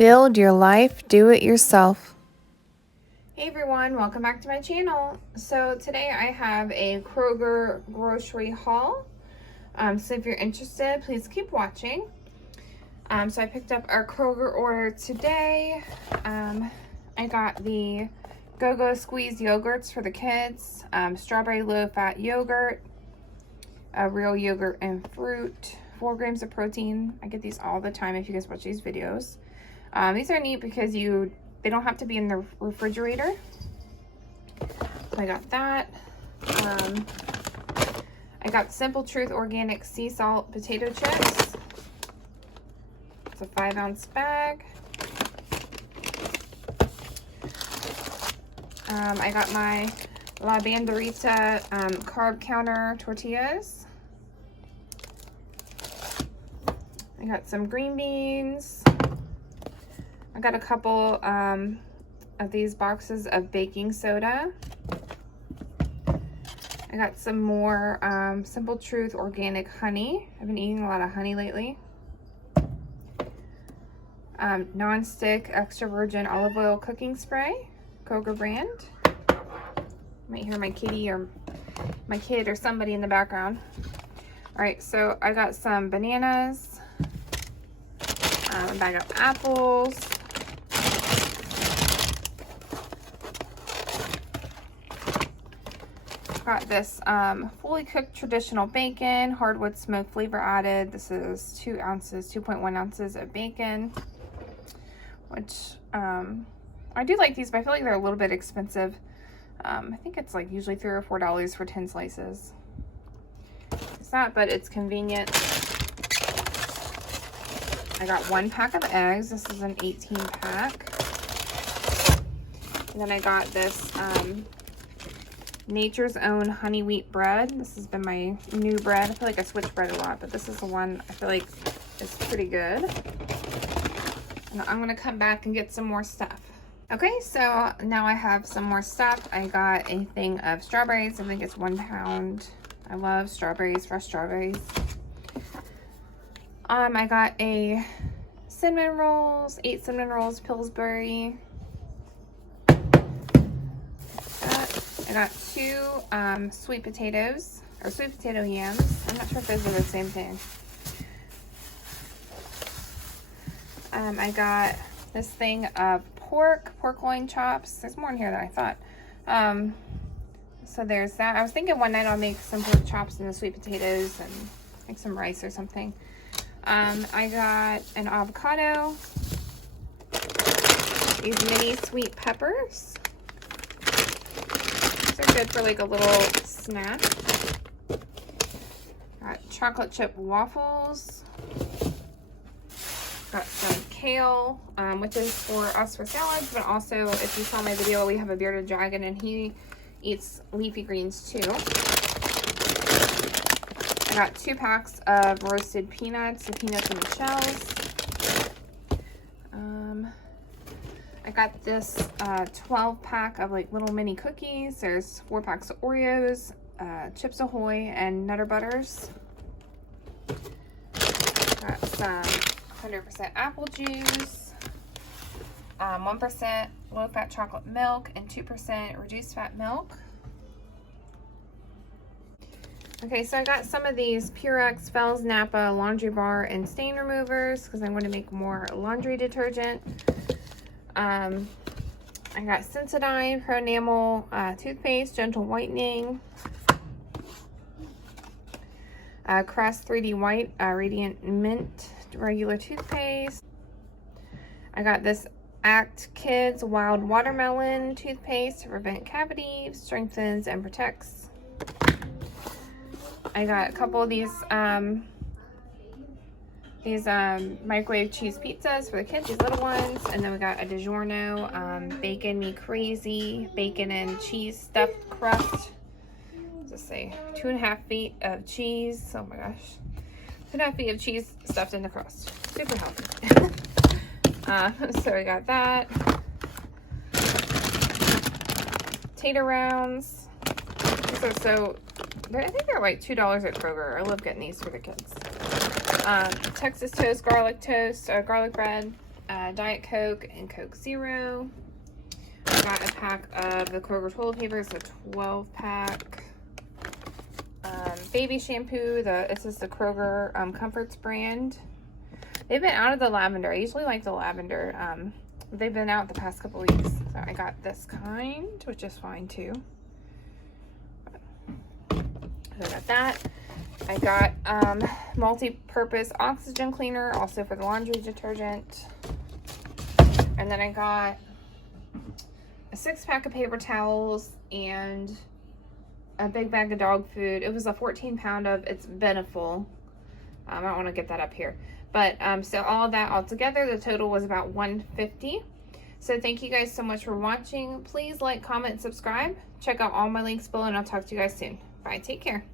Build your life, do it yourself. Hey everyone, welcome back to my channel. So today I have a Kroger grocery haul. So if you're interested, please keep watching. So I picked up our Kroger order today. I got the Go-Go Squeeze yogurts for the kids, strawberry low-fat yogurt, real yogurt and fruit, 4 grams of protein. I get these all the time if you guys watch these videos. These are neat because they don't have to be in the refrigerator. So I got that. I got Simple Truth organic sea salt potato chips. It's a 5-ounce bag. I got my La Banderita carb counter tortillas. I got some green beans. I got a couple of these boxes of baking soda. I got some more Simple Truth organic honey. I've been eating a lot of honey lately. Non-stick extra virgin olive oil cooking spray, Kroger brand. You might hear my kitty or my kid or somebody in the background. All right, so I got some bananas, a bag of apples, got this fully cooked traditional bacon, hardwood smoked flavor added. This is 2.1 ounces of bacon, which I do like these, but I feel like they're a little bit expensive. I think it's like usually $3 or $4 for 10 slices. It's not, but it's convenient. I got 1 pack of eggs. This is an 18 pack. And then I got this Nature's Own honey wheat bread. This has been my new bread. I feel like I switch bread a lot, but this is the one I feel like is pretty good. And I'm gonna come back and get some more stuff. Okay, so now I have some more stuff. I got a thing of strawberries. I think it's 1 pound. I love strawberries, fresh strawberries. I got a cinnamon rolls, 8 cinnamon rolls, Pillsbury. I got 2 sweet potatoes, or sweet potato yams. I'm not sure if those are the same thing. I got this thing of pork loin chops. There's more in here than I thought. So there's that. I was thinking one night I'll make some pork chops and the sweet potatoes and make some rice or something. I got an avocado, these mini sweet peppers. These are good for like a little snack. Got chocolate chip waffles. Got some kale, which is for us for salads, but also if you saw my video, we have a bearded dragon and he eats leafy greens too. I got 2 packs of roasted peanuts, the peanuts in the shells. I got this 12 pack of like little mini cookies. There's 4 packs of Oreos, Chips Ahoy, and Nutter Butters. Got some 100% apple juice, 1% low-fat chocolate milk, and 2% reduced fat milk. Okay, so I got some of these Purex Fells Napa laundry bar and stain removers because I'm going to make more laundry detergent. I got Sensodyne Pro Enamel toothpaste, gentle whitening. Crest 3D White Radiant Mint regular toothpaste. I got this Act Kids Wild Watermelon toothpaste to prevent cavities, strengthens and protects. I got a couple of these microwave cheese pizzas for the kids, these little ones. And then we got a DiGiorno Bacon Me Crazy bacon and cheese stuffed crust. What's this say? 2.5 feet of cheese. Oh my gosh. 2.5 feet of cheese stuffed in the crust. Super healthy. So we got that. Potato rounds. These are so, I think they're like $2 at Kroger. I love getting these for the kids. Texas toast, garlic bread. Diet Coke and Coke Zero. I got a pack of the Kroger toilet paper. It's a 12-pack. Baby shampoo. This is the Kroger Comforts brand. They've been out of the lavender. I usually like the lavender. They've been out the past couple weeks. So I got this kind, which is fine too. So I got that. I got multi-purpose oxygen cleaner, also for the laundry detergent. And then I got a 6-pack of paper towels and a big bag of dog food. It was a 14-pound of, it's Beneful. I don't want to get that up here. But so all of that all together, the total was about $150. So thank you guys so much for watching. Please like, comment, subscribe. Check out all my links below, and I'll talk to you guys soon. Bye. Take care.